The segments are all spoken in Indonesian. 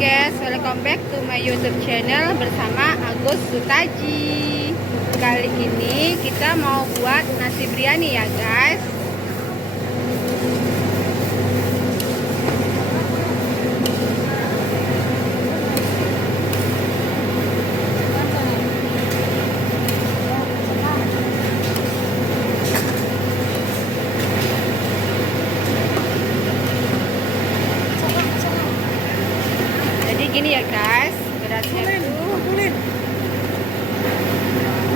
guys, welcome back to my YouTube channel bersama Agus Sutaji. Kali ini kita mau buat nasi biryani ya guys. Gini ya guys, berasnya itu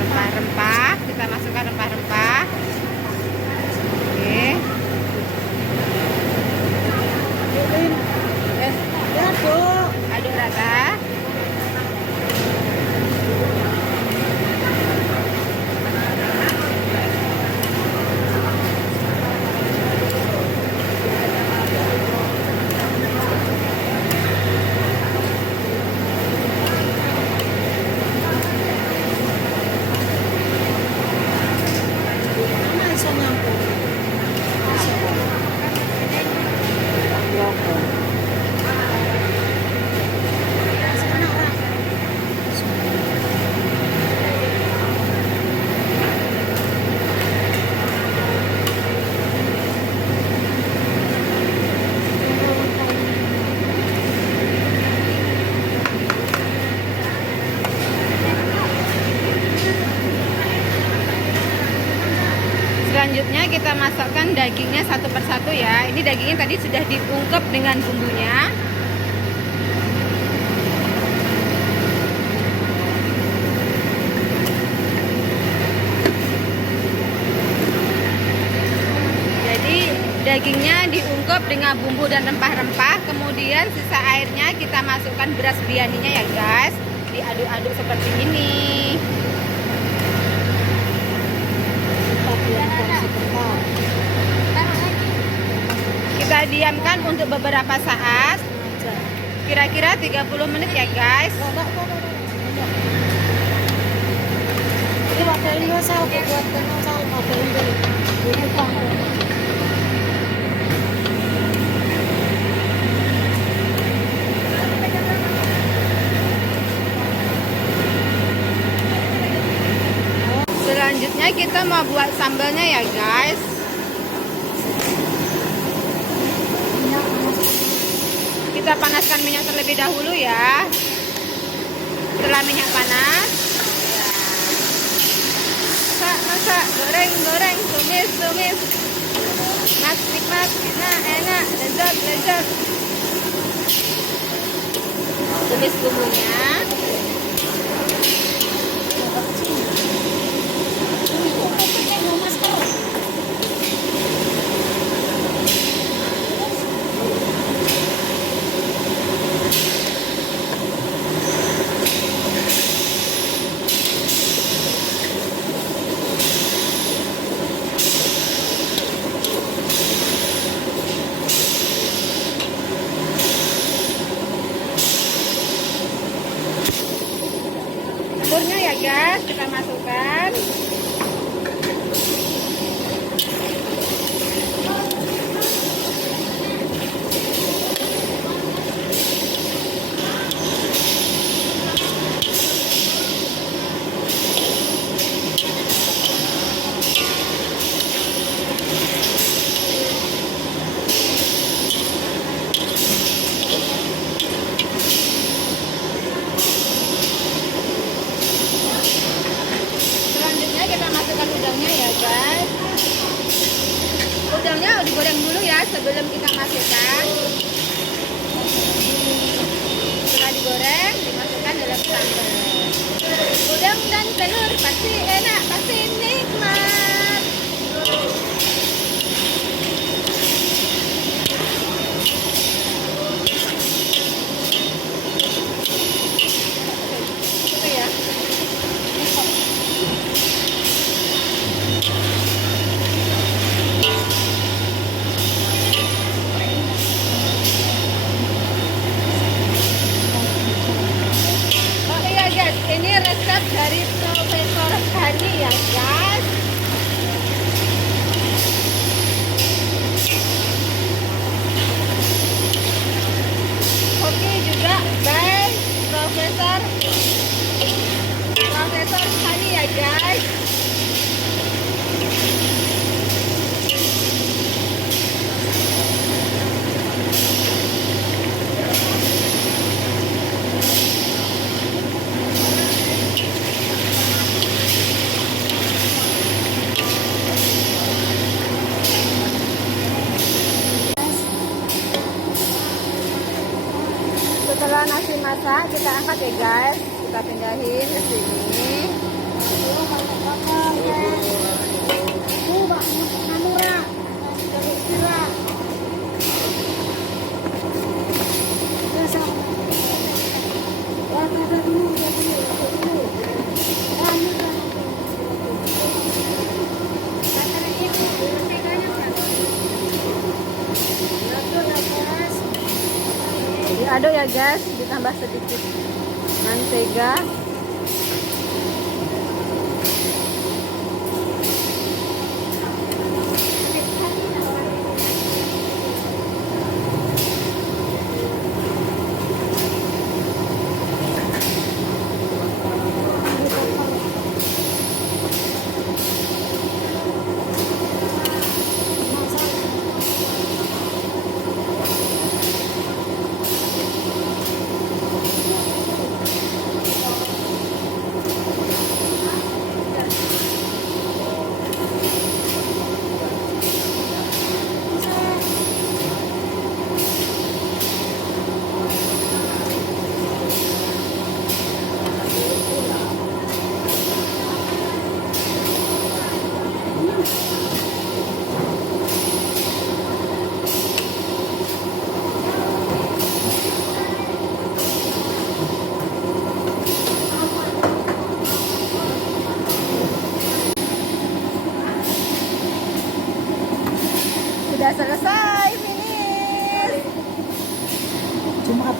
rempah-rempah, kita masukkan rempah-rempah. Oke. Aduk rata. Selanjutnya kita masukkan dagingnya satu persatu ya. Ini dagingnya tadi sudah diungkep dengan bumbunya. Jadi dagingnya diungkep dengan bumbu dan rempah-rempah. Kemudian sisa airnya kita masukkan beras biryaninya ya guys. Diaduk-aduk seperti ini. Kita diamkan untuk beberapa saat, kira-kira 30 menit ya guys. Selanjutnya kita mau buat sambalnya ya guys. Kita panaskan minyak terlebih dahulu ya. Setelah minyak panas, masak, goreng, tumis. Nikmat, enak, lezat. Tumis bumbunya. Telurnya ya guys, kita masukkan. Kita masukkan udangnya ya guys. Udangnya digoreng dulu ya sebelum kita masukkan. Setelah digoreng, dimasukkan dalam sambal. Udang dan telur pasti enak, pasti nikmat. Oke ya. Ini resep dari Profesor Hani ya guys. Oke juga Profesor Hani ya guys. Setelah nasi masak, kita angkat ya guys. Kita pindahin ke sini. Diaduk ya guys, ditambah sedikit mentega. Sudah selesai, finish. Jumat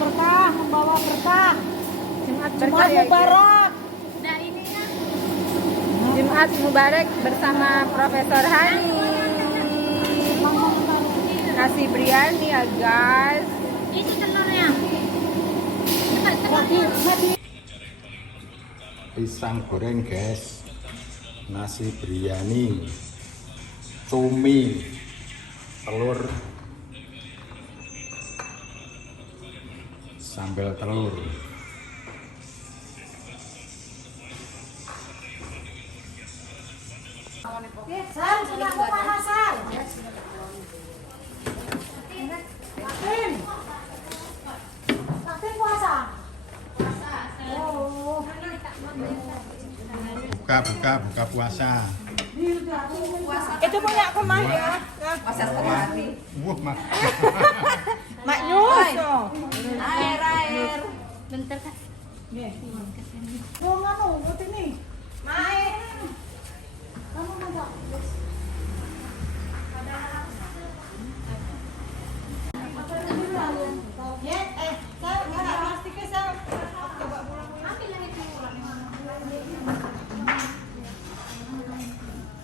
berkah, membawa berkah. Jumat Jumat ya, Mubarak. Jumat Mubarak bersama Profesor Hani. Nasi biryani ya guys. Itu telurnya. Pisang goreng guys, nasi biryani, cumi, telur, sambal telur. Sal, sudah mau panas, Sal. Patin puasa. Oh. Buka puasa. Itu punya aku mah ya. Wah, mak. Mak Nyus. Air. Bentar Kak. Mau nganu, buat ini. Main. Kamu masak. Sal, nggak ada plastiknya, Sal. Coba pulang. Ambil lagi pulang.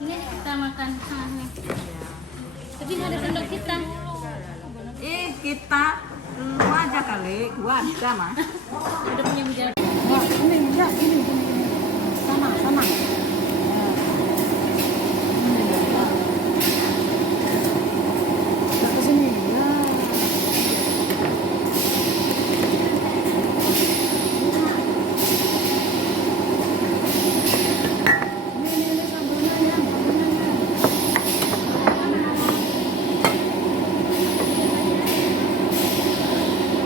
Ini kita makan. Tapi nggak ada sendok kita. Kita lu aja kali, gua ada mah. Udah punya menjadi. Nah, ini enggak ini. Sama. Ke sini. Nah. Ini sambelnya.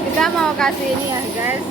Kita mau kasih ini ya guys.